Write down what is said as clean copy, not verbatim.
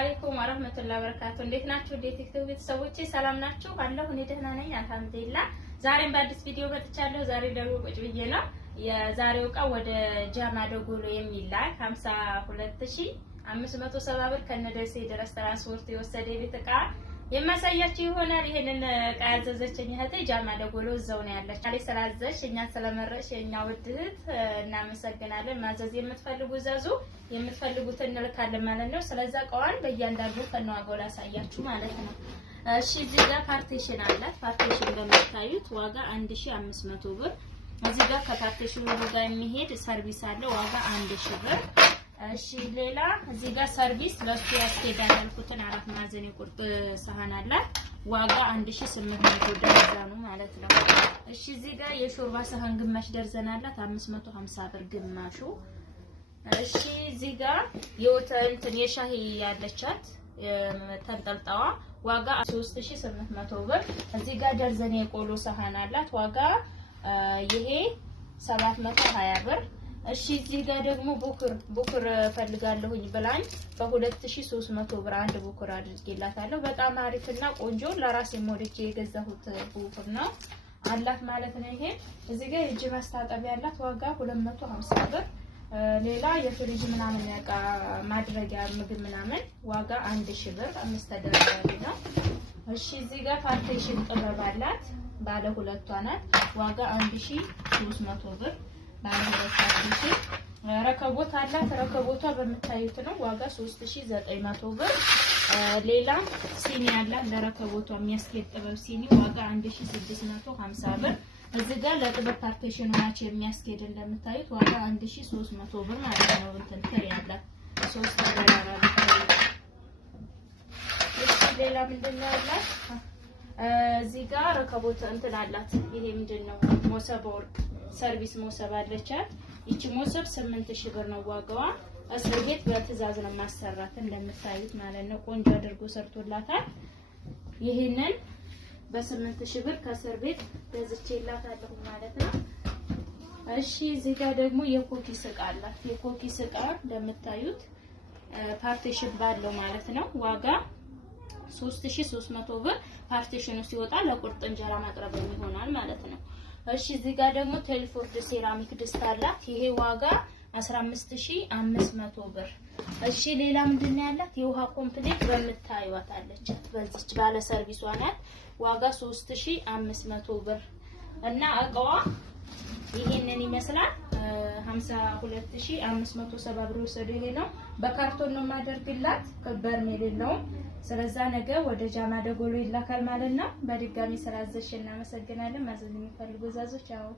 አለይኩም ወራህመቱላሂ ወበረካቱ። እንዴት ናችሁ? ቲክቶክ ቤተሰቦቼ ሰላም ናችሁ? አለሁ እኔ ደህና ነኝ አልሐምዱሊላህ። ዛሬም በአዲስ ቪዲዮ መጥቻለሁ። ዛሬ ደግሞ ቁጭ ብዬ ነው የዛሬው ዕቃ ወደ ጃማ ደጎሎ የሚላክ 52570 ብር ከነደሴ ድረስ ትራንስፖርት የወሰደ ቤት ዕቃ የማሳያችሁ ይሆናል። ይሄንን ዕቃ ያዘዘችኝ እህቴ ጃማ ደጎሎ እዛው ነው ያለች። አለ ስላዘዝሽ እኛን ስለመረጥሽ የኛ ውድ እህት እናመሰግናለን። ማዘዝ የምትፈልጉ ዘዙ፣ የምትፈልጉት እንልካለን ማለት ነው። ስለዛ ዕቃዋን በእያንዳንዱ ከነዋጋው ላሳያችሁ ማለት ነው። እሺ እዚህ ጋር ፓርቲሽን አላት። ፓርቲሽን እንደምታዩት ዋጋ 1500 ብር። እዚህ ጋር ከፓርቲሽኑ ጋር የሚሄድ ሰርቪስ አለ ዋጋ 1000 ብር። እሺ ሌላ እዚህ ጋር ሰርቪስ ለሱ ያስኬዳል ያልኩትን 4 ማዕዘን የቁርጥ ሰሃን አላት ዋጋ 1800 ደርዘኑ ማለት ነው። እሺ እዚህ ጋር የሾርባ ሰሃን ግማሽ ደርዘን አላት 550 ብር ግማሹ። እሺ እዚህ ጋር የወተንትን የሻሂ ያለቻት ተንጠልጣዋ ዋጋ 3800 ብር። እዚህ ጋር ደርዘን የቆሎ ሰሃን አላት ዋጋ ይሄ 720 ብር። እሺ እዚህ ጋር ደግሞ ቡክር ፈልጋለሁኝ ብላኝ በ2300 ብር አንድ ቡክር አድርጌላታለሁ። በጣም አሪፍና ቆንጆ ለራሴ ሞልቼ የገዛሁት ቡክር ነው አላት ማለት ነው። ይሄ እዚህ ጋር የእጅ ማስታጠቢያ አላት ዋጋ 250 ብር። ሌላ የፍሪጅ ምናምን ያቃ ማድረጊያ ምግብ ምናምን ዋጋ 1000 ብር 5 ተደርጓል ነው። እሺ እዚህ ጋር ፓርቲሽን ጥበብ አላት ባለ ሁለቷ ናት ዋጋ 1300 ብር ባለ ሁለት ፓርቲሽን። ረከቦት አላት ረከቦቷ በምታዩት ነው ዋጋ 3900 ብር። ሌላ ሲኒ አላት ለረከቦቷ የሚያስኬድ ጥበብ ሲኒ ዋጋ 1650 ብር። እዚህ ጋር ለጥበብ ፓርቲሽን ናቸው የሚያስኬድ እንደምታዩት ዋጋ 1300 ብር ማለት ነው። እንትን ትሪ ያላት 3 ተደራራቢ። እሺ ሌላ ምንድነው ያላት? እዚህ ጋር ረከቦት እንትን አላት። ይሄ ምንድነው? ሞሰብ ወርቅ ሰርቪስ ሞሰብ አለቻት። ይቺ ሞሰብ 8000 ብር ነው ዋጋዋ። እስር ቤት በትዕዛዝ ነው ማሰራት እንደምታዩት ማለት ነው። ቆንጆ አድርጎ ሰርቶላታል። ይሄንን በ8000 ብር ከእስር ቤት ገዝቼላታለሁ ማለት ነው። እሺ እዚህ ጋር ደግሞ የኮኪስ ዕቃ አላት። የኮኪስ ዕቃ እንደምታዩት ፓርቲሽን ባለው ማለት ነው ዋጋ 3300 ብር። ፓርቲሽኑ ሲወጣ ለቁርጥ እንጀራ ማቅረብ ይሆናል ማለት ነው። እሺ እዚህ ጋር ደግሞ ቴልፎርድ ሴራሚክ ድስት አላት። ይሄ ዋጋ 15500 ብር። እሺ ሌላ ምንድነው ያላት? የውሃ ኮምፕሌት በምታዩት አለቻት። በዚች ባለ ሰርቪሷ ናት ዋጋ 3500 ብር እና እቃዋ ይሄንን ይመስላል። 52570 ብር ወሰደ። ይሄ ነው በካርቶን ነው ማደርግላት በርሜል የለውም። ስለዛ ነገ ወደ ጃማ ደጎሎ ይላካል ማለት ነው። በድጋሚ ስላዘዝሽ እናመሰግናለን። ማዘዝ የሚፈልጉ ዛዞች አዎ